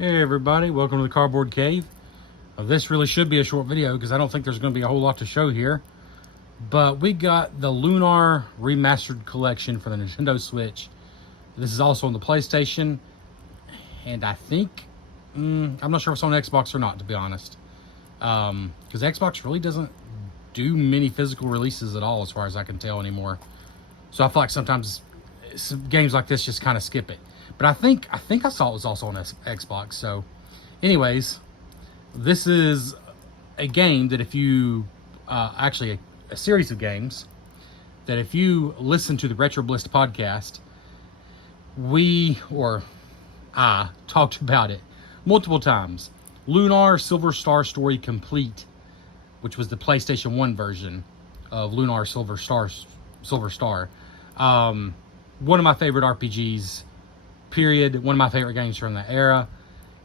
Hey everybody, welcome to the Cardboard Cave. This really should be a short video because I don't think there's going to be a whole lot to show here. But we got the Lunar remastered collection for the Nintendo Switch. This is also on the PlayStation. And I think, I'm not sure if it's on Xbox or not, to be honest. Because Xbox really doesn't do many physical releases at all as far as I can tell anymore. So I feel like sometimes games like this just kind of skip it. But I think I saw it was also on Xbox. So anyways, this is a game that if you, actually a series of games that if you listen to the Retro Bliss podcast, I talked about it multiple times. Lunar Silver Star Story Complete, which was the PlayStation 1 version of Lunar Silver Star. One of my favorite RPGs, period. One of my favorite games from that era.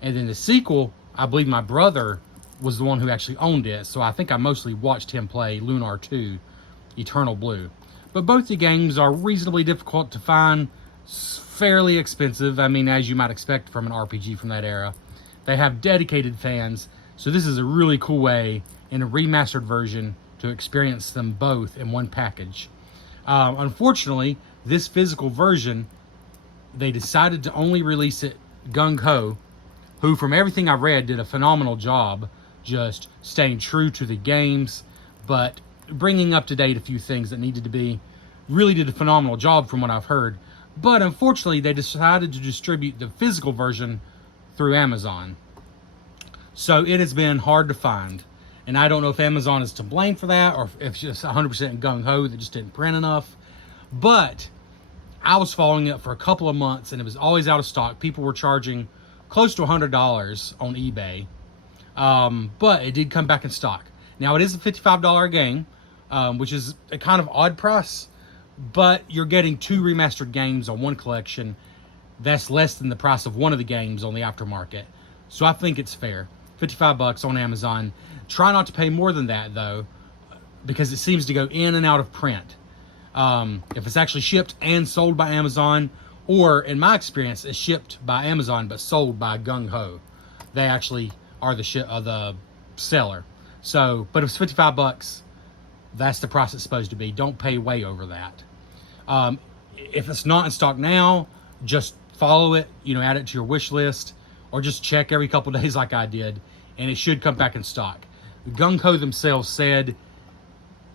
And then the sequel, I believe my brother was the one who actually owned it, so I think I mostly watched him play Lunar 2, Eternal Blue. But both the games are reasonably difficult to find, fairly expensive, I mean, as you might expect from an RPG from that era. They have dedicated fans, so this is a really cool way, in a remastered version, to experience them both in one package. Unfortunately, this physical version, they decided to only release it gung ho, who from everything I read did a phenomenal job just staying true to the games, but bringing up to date a few things that needed to be. Really did a phenomenal job from what I've heard. But unfortunately, they decided to distribute the physical version through Amazon. So it has been hard to find. And I don't know if Amazon is to blame for that, or if it's just 100% gung-ho that just didn't print enough. But I was following it for a couple of months, and it was always out of stock. People were charging close to $100 on eBay. But it did come back in stock. Now, it is a $55 game, which is a kind of odd price. But you're getting two remastered games on one collection. That's less than the price of one of the games on the aftermarket. So I think it's fair. $55 on Amazon. Try not to pay more than that, though, because it seems to go in and out of print. If it's actually shipped and sold by Amazon, or in my experience, it's shipped by Amazon but sold by Gung Ho. They actually are the seller. So, but if it's $55, that's the price it's supposed to be. Don't pay way over that. If it's not in stock now, just follow it, add it to your wish list, or just check every couple days like I did, and it should come back in stock. Gung Ho themselves said,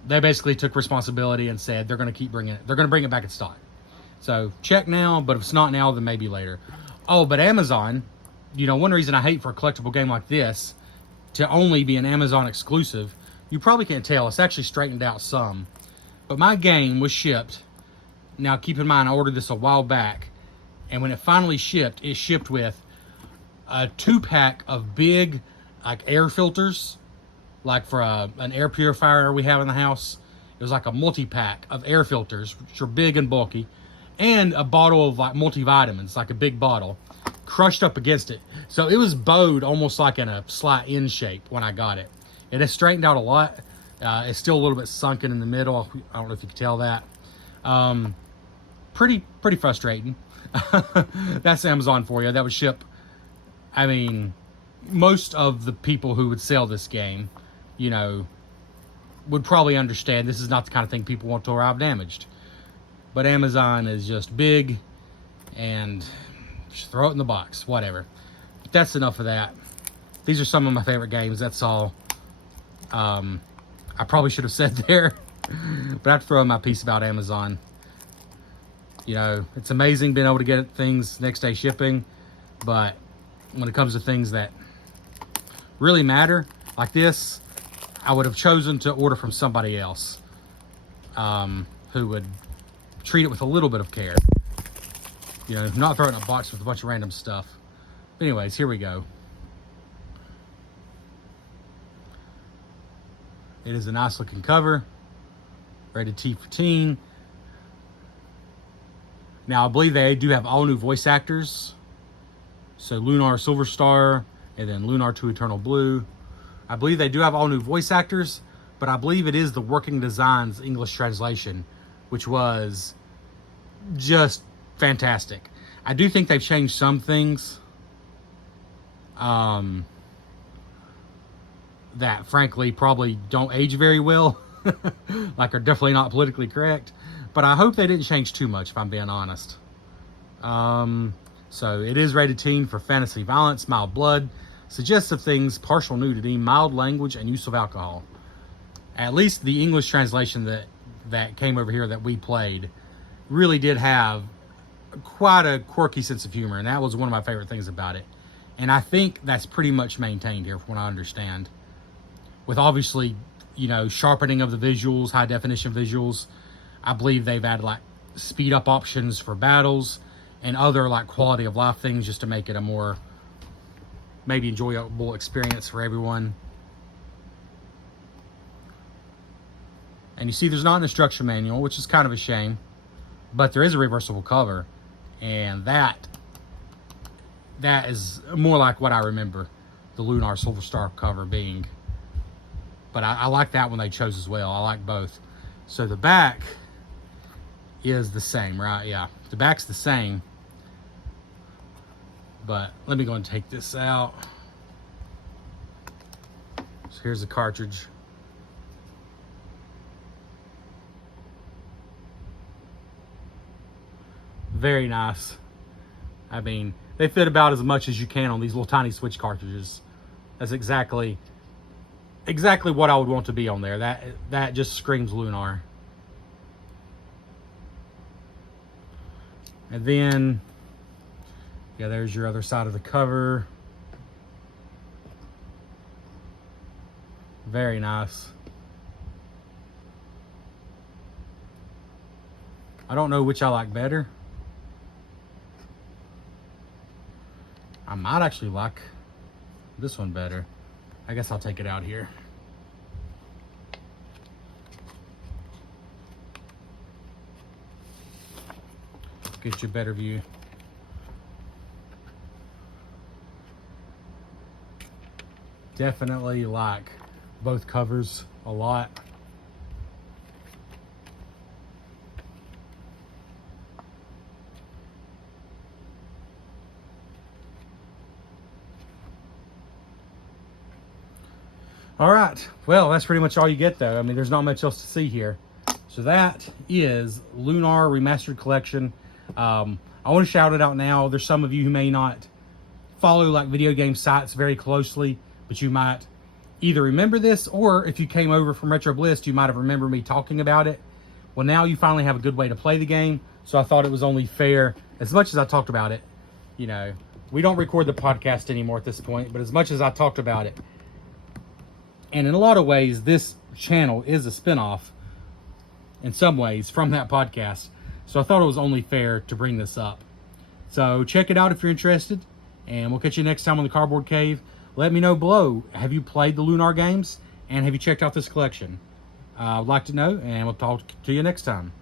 they basically took responsibility and said they're going to keep bringing it. They're going to bring it back in stock. So check now, but if it's not now, then maybe later. Oh, but Amazon, one reason I hate for a collectible game like this to only be an Amazon exclusive, you probably can't tell, it's actually straightened out some. But my game was shipped. Now keep in mind, I ordered this a while back, and when it finally shipped, it shipped with a 2-pack of big air filters, like for an air purifier we have in the house. It was like a multi-pack of air filters, which are big and bulky, and a bottle of multivitamins, like a big bottle, crushed up against it. So it was bowed almost like in a slight N shape when I got it. It has straightened out a lot. It's still a little bit sunken in the middle. I don't know if you can tell that. Pretty frustrating. That's Amazon for you. That would ship. I mean, most of the people who would sell this game, would probably understand this is not the kind of thing people want to arrive damaged. But Amazon is just big, and just throw it in the box, whatever. But that's enough of that. These are some of my favorite games, that's all. I probably should have said there, but I have to throw in my piece about Amazon. It's amazing being able to get things next day shipping, but when it comes to things that really matter, like this, I would have chosen to order from somebody else who would treat it with a little bit of care. Not throw it in a box with a bunch of random stuff. But anyways, here we go. It is a nice looking cover. Rated T for teen. Now, I believe they do have all new voice actors. So Lunar Silver Star, and then Lunar 2 Eternal Blue. I believe they do have all new voice actors, but I believe it is the Working Designs English translation, which was just fantastic. I do think they've changed some things. that frankly probably don't age very well, like are definitely not politically correct. But I hope they didn't change too much, if I'm being honest. So it is rated teen for fantasy violence, mild blood, suggestive things, partial nudity, mild language, and use of alcohol. At least the English translation that came over here that we played really did have quite a quirky sense of humor, and that was one of my favorite things about it. And I think that's pretty much maintained here from what I understand. With obviously, you know, sharpening of the visuals, high definition visuals. I believe they've added like speed up options for battles and other like quality of life things just to make it a more maybe enjoyable experience for everyone. And you see there's not an instruction manual, which is kind of a shame, but there is a reversible cover, and that is more like what I remember the Lunar Silver Star cover being. But I like that one they chose as well. I like both. So the back is the same, right? Yeah, the back's the same. But let me go and take this out. So here's the cartridge. Very nice. I mean, they fit about as much as you can on these little tiny Switch cartridges. That's exactly what I would want to be on there. That just screams Lunar. And then, yeah, there's your other side of the cover. Very nice. I don't know which I like better. I might actually like this one better. I guess I'll take it out here. Get you a better view. Definitely like both covers a lot. All right, well, that's pretty much all you get though. I mean, there's not much else to see here. So that is Lunar Remastered Collection. I want to shout it out now. There's some of you who may not follow like video game sites very closely, but you might either remember this, or if you came over from Retro Bliss, you might have remembered me talking about it. Well, now you finally have a good way to play the game. So I thought it was only fair, as much as I talked about it, you know, we don't record the podcast anymore at this point, but as much as I talked about it, and in a lot of ways, this channel is a spinoff in some ways from that podcast. So I thought it was only fair to bring this up. So check it out if you're interested, and we'll catch you next time on the Cardboard Cave. Let me know below, have you played the Lunar games, and have you checked out this collection? I'd like to know, and we'll talk to you next time.